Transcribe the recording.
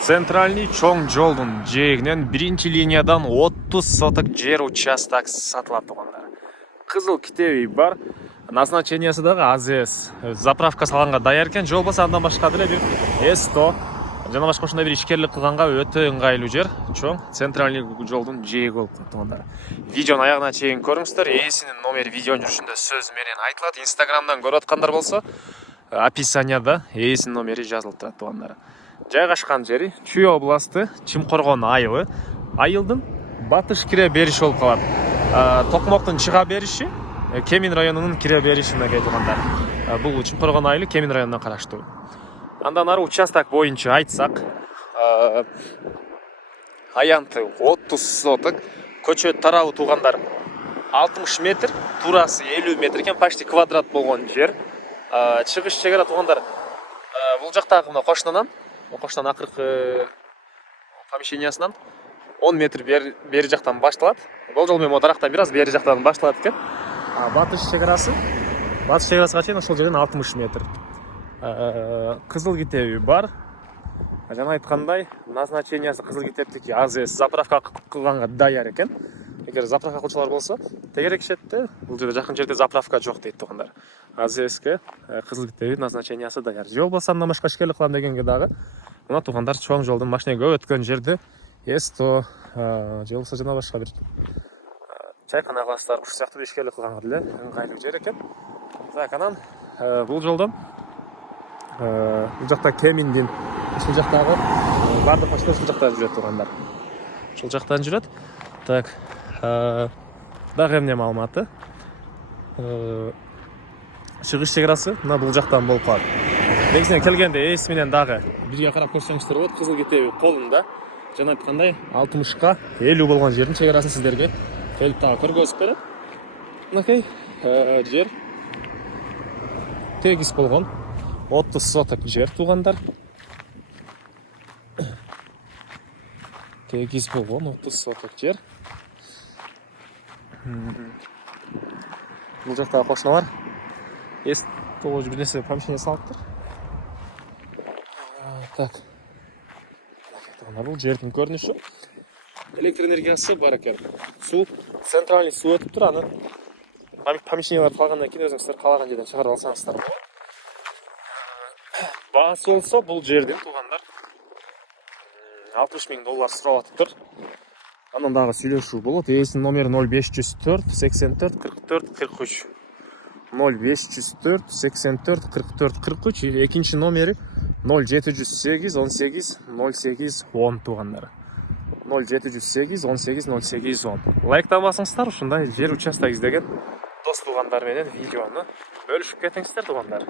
Центральный чоң жолдун жээгинен биринчи линиядан 30 соток жер участок сатылат тугандар. Кызыл китеби бар. Назначениясы дагы АЗС. Заправка салганга даяр экен, же болбосо андан башка деле бир С100 жана башка ушундай бир ишкерлик кылганга өтө ыңгайлуу жер. Чоң центральный жолдун жээги болуп калат тугандар. Видеонун аягына чейин көрүңүздөр. Ээсинин номери видеонун жүрүшүндө сөз менен айтылат. Инстаграмдан көрүп аткандар болсо, описанияда ээсинин номери жазылып турат тугандар. Жайгашкан жери Чүй областы, Чымкоргон айылы. Айылдын батыш кире бериши болуп калат. Токмоктун чыга бериши Кемин районунун кире беришине келгендар. Бул Чымкоргон айылы Кемин районуна караштуу. Андан ары участок боюнча айтсак, аянты 30 соток, көчө тарабы тугандар 60 метр, турасы 50 метр экен, почти квадрат болгон жер. Чыгыш чегара тугандар бул жактагы мына кошунан акыркы помещениясынан 10 метр бери жактан башталат. Бул жол менен дарактан бир аз бери жактан башталат экен. Батыш чегарасыга чейин ошол жерден 60 метр. Кызыл китеби бар. Жана айткандай, назначениясы кызыл китептики АЗС, заправка кылганга даяр экен. Эгер заправка кылчулар болсо, тегерекишет да, бул жерде жакын жерде заправка жок дейт тугандар. АЗСке кызыл китеби назначениясы даяр. Же болбосо андан башка ишкерлик кылам дегенге дагы мына тугандар чоң жолдун машина көп өткөн жерде С100 же болбосо жана башка бир чайкана класстар ушу сыяктуу ишкерлик кылганга деле ыңгайлуу жер экен. Так, анан бул жолдон бул жакта Кеминдин, ушул жактагы бардык машина ушул жактан жүрөт тугандар. Ушул жактан жүрөт. Так, дагы эмне маалыматы? Чыгыш чегарасы мына бул жактан болуп калат. Негизинен келгенде ээси менен дагы бирге карап көрсөңүздөр болот. Кызыл китеби колунда. Жана айткандай 60ка 50 болгон жердин чегарасын сиздерге келип дагы көргөзүп берет. Мынакей жер тегиз болгон 30 соток жер тугандар. Тегиз болгон 30 соток жер. Бул жакта кошуналар С9 бир нерсе помещение салыптыр. Так. Бул жердин көрүнүшү. Электр энергиясы бар экен. Суу, центральный суу өтүп тур, аны помещенияларды салгандан кийин өзүңүздөр каалаган жерден чыгарып алсаңыздар болот. Баасы болсо бул жердин тугандар $60,000 сурап атыптыр. Андан дагы сүйлөшүү болот. Ээсинин номери 0504 84 44 43. 0504 84 44 43. Экинчи номери 0708 18 08 10 тугандар. 0708 18 08 10. Лайктап басыңыздар, ушундай жер участок издеген дос тугандар менен видеону бөлүшүп кетиңиздер тугандар.